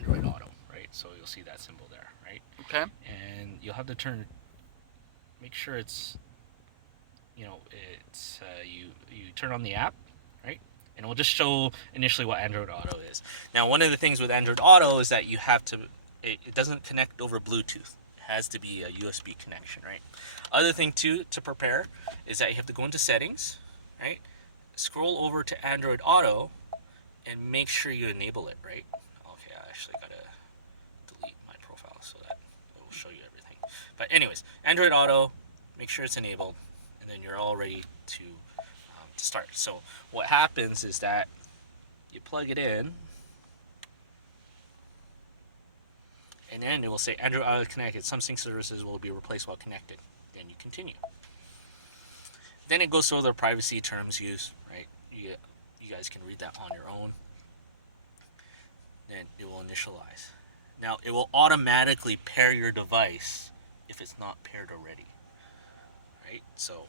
Android Auto, right? So you'll see that symbol there, right? Okay. And you'll have to make sure it's, it's you turn on the app, right? And we'll just show initially what Android Auto is. Now, one of the things with Android Auto is that it doesn't connect over Bluetooth. It has to be a USB connection, right? Other thing too to prepare is that you have to go into settings, right? Scroll over to Android Auto and make sure you enable it, right? Okay, I actually gotta delete my profile so that it will show you everything. But anyways, Android Auto, make sure it's enabled, and then you're all ready to start. So what happens is that you plug it in, and then it will say Android Auto connected. Some sync services will be replaced while connected. Then you continue. Then it goes through the privacy terms used, right? You guys can read that on your own. Then it will initialize. Now it will automatically pair your device if it's not paired already, right? So,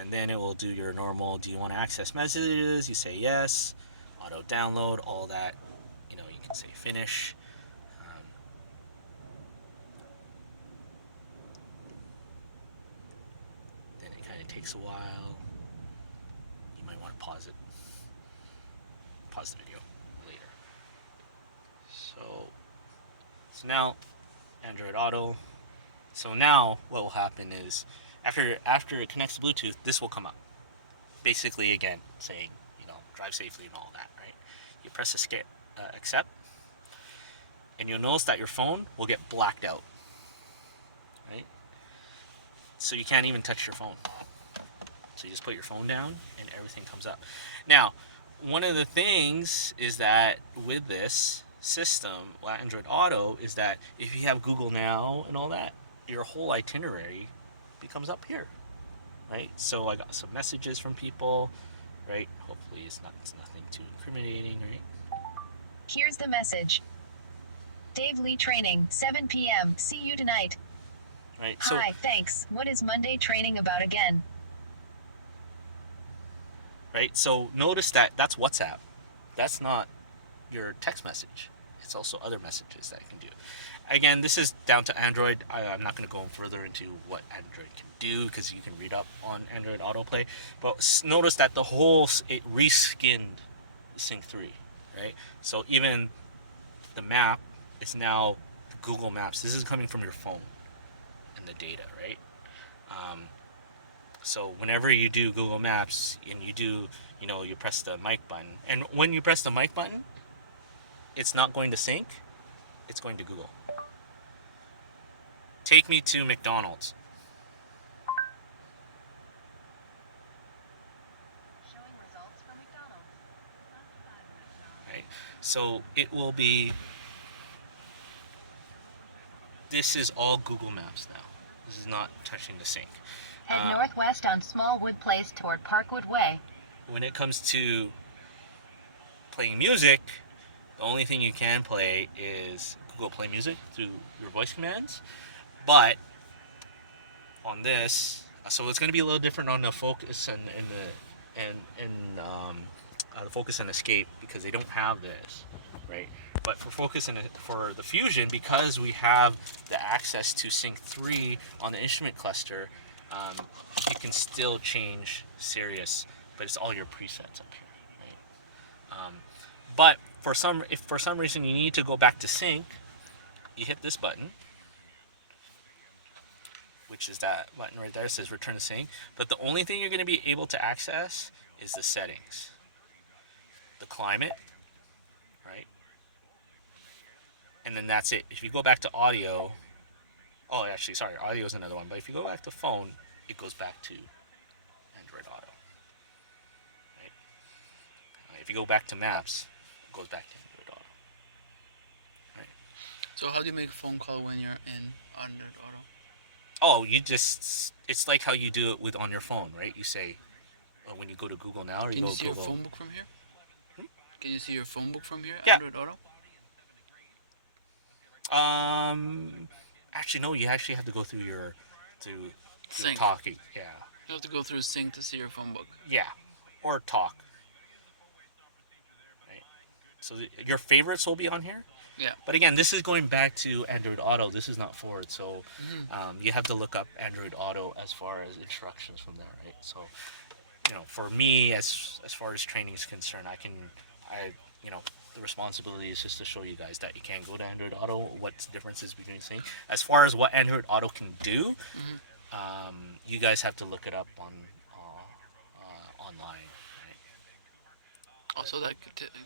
and then it will do your normal, do you want to access messages? You say yes, auto download, all that. You can say finish. Um, then it kind of takes a while. You might want to pause the video later. So now Android Auto. So now what will happen is after it connects to Bluetooth, this will come up. Basically, again, saying drive safely and all that, right? You press accept, and you'll notice that your phone will get blacked out, right? So you can't even touch your phone. So you just put your phone down, and everything comes up. Now, one of the things is that with this system, Android Auto, is that if you have Google Now and all that, your whole itinerary becomes up here, right? So I got some messages from people, right? Hopefully it's nothing too incriminating, right? Here's the message. Dave Lee training, 7 p.m. See you tonight. Right. So, hi, thanks. What is Monday training about again? Right. So notice that's WhatsApp. That's not your text message. It's also other messages that it can do. Again, this is down to Android. I'm not going to go further into what Android can do because you can read up on Android Autoplay. But notice that it reskinned the Sync 3, right? So even the map is now Google Maps. This is coming from your phone and the data, right? So whenever you do Google Maps and you press the mic button, and when you press the mic button, it's not going to sync, it's going to Google. Take me to McDonald's. Showing results for McDonald's. Right? So it will be, this is all Google Maps now. This is not touching the sync. Head northwest on Smallwood Place toward Parkwood Way. When it comes to playing music, the only thing you can play is Google Play Music through your voice commands. But on this, so it's going to be a little different on the focus and the focus and escape because they don't have this, right? But for focus and for the Fusion, because we have the access to Sync 3 on the instrument cluster, you can still change Sirius, but it's all your presets up here, right? But if for some reason you need to go back to sync, you hit this button, which is that button right there. It says return to sync. But the only thing you're going to be able to access is the settings, the climate, right? And then that's it. If you go back to audio, audio is another one. But if you go back to phone, it goes back to Android Auto, right? If you go back to maps, it goes back to Android Auto, right? So how do you make a phone call when you're in Android Auto? Oh, it's like how you do it on your phone, right? You say, when you go to Google Now, or Can you you see Google. your phone book from here? Can you see your phone book from here? Yeah. Android Auto? Actually, no. You actually have to go through Sync. talking. Yeah. You have to go through Sync to see your phone book. Yeah, or talk. Right. So your favorites will be on here, Yeah. But again, this is going back to Android Auto. This is not forward, so Mm-hmm. you have to look up Android Auto as far as instructions from there, right? So, for me, as far as training is concerned, I, the responsibility is just to show you guys that you can go to Android Auto. What's the differences between things? As far as what Android Auto can do, Mm-hmm. you guys have to look it up online. Also, that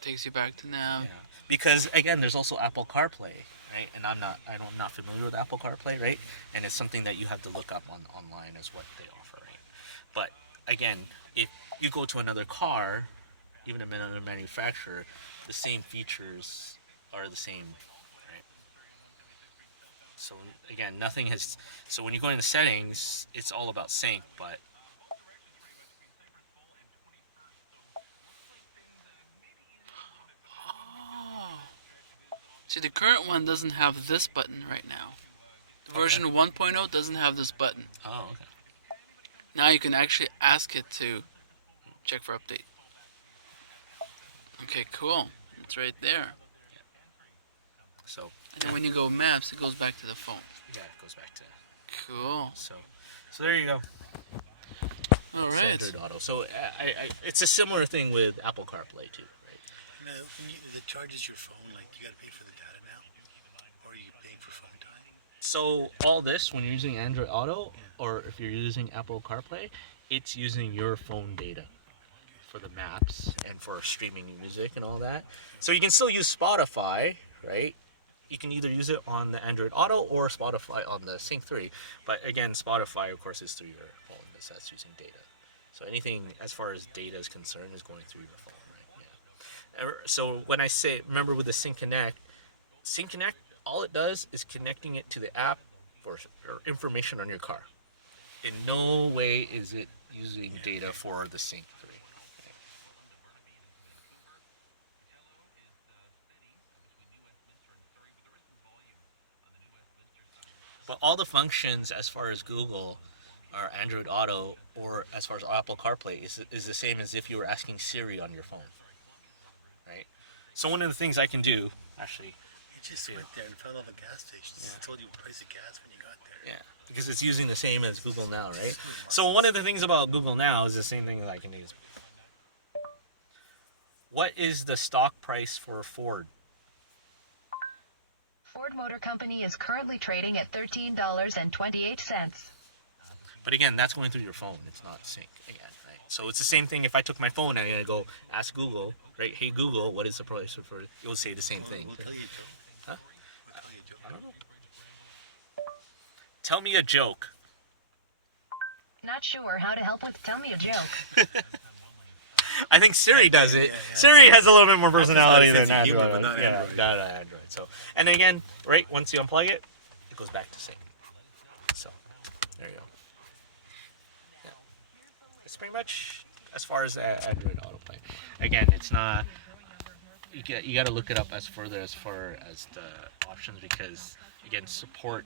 takes you back to now. Yeah, because again, there's also Apple CarPlay, right? And I'm not familiar with Apple CarPlay, right? And it's something that you have to look up online as what they offer, right? But again, if you go to another car, even another manufacturer, the same features are the same, right? So again, nothing has. So when you go into settings, it's all about sync, but Oh. See, the current one doesn't have this button right now. The okay. version 1.0 doesn't have this button. Oh, okay. Now you can actually ask it to check for update. Okay, cool. It's right there. So And then when you go maps, it goes back to the phone. yeah, it goes back to Cool. so there you go. All right. Standard Auto. So it's a similar thing with Apple CarPlay too, right? Now, the charges your phone, like you got to pay for the data now, or are you paying for phone time? So all this, when you're using Android Auto or if you're using Apple CarPlay, it's using your phone data for the maps and for streaming music and all that. So you can still use Spotify, right? You can either use it on the Android Auto or Spotify on the Sync 3. But again, Spotify, of course, is through your phone. That's using data. So anything as far as data is concerned is going through your phone, right? Yeah. So when I say, remember with the Sync Connect, all it does is connecting it to the app or information on your car. In no way is it using data for the Sync 3. But all the functions as far as Google or Android Auto or as far as Apple CarPlay is the same as if you were asking Siri on your phone, right? So one of the things I can do, actually, You just went there and found all the gas stations. It told you the price of gas when you got there. yeah, because it's using the same as Google Now, right? So one of the things about Google Now is the same thing that I can use. What is the stock price for Ford? Ford Motor Company is currently trading at $13.28. But again, that's going through your phone. It's not sync again, right? So it's the same thing. If I took my phone and I go ask Google, right? Hey Google, what is the price for? It will say the same thing. We'll tell you, Joe. Huh? We'll tell you, Joe. I don't know. Tell me a joke. Not sure how to help with Tell Me a Joke. I think Siri does it. yeah. Siri has a little bit more personality It's than a human, Android. but not Yeah, Android. not Android. So, and again, right? Once you unplug it, it goes back to sync. So, there you go. Yeah. It's pretty much as far as Android Autoplay. Again, it's not. You got to look it up as far as the options because again, support.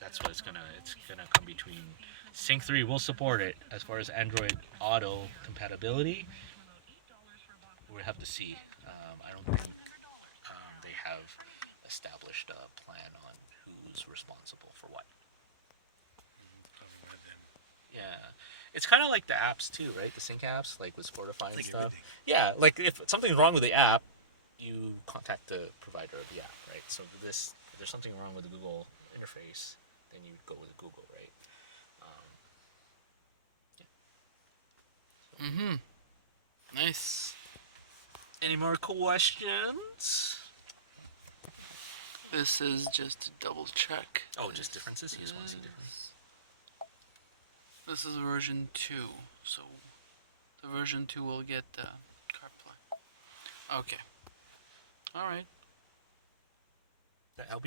That's what it's gonna come between. Sync 3 will support it as far as Android Auto compatibility. We'll have to see. I don't think they have established a plan on who's responsible for what. Probably one of them. Yeah, it's kind of like the apps too, right? The sync apps, like with Spotify and Like stuff. everything. Yeah, like if something's wrong with the app, you contact the provider of the app, right? So if there's something wrong with the Google interface, then you go with Google, right? Mm-hmm. Nice. Any more questions? This is just to double check. Oh, just differences. You just want to see differences. This is version 2, so the version 2 will get CarPlay. Okay. All right. That help you?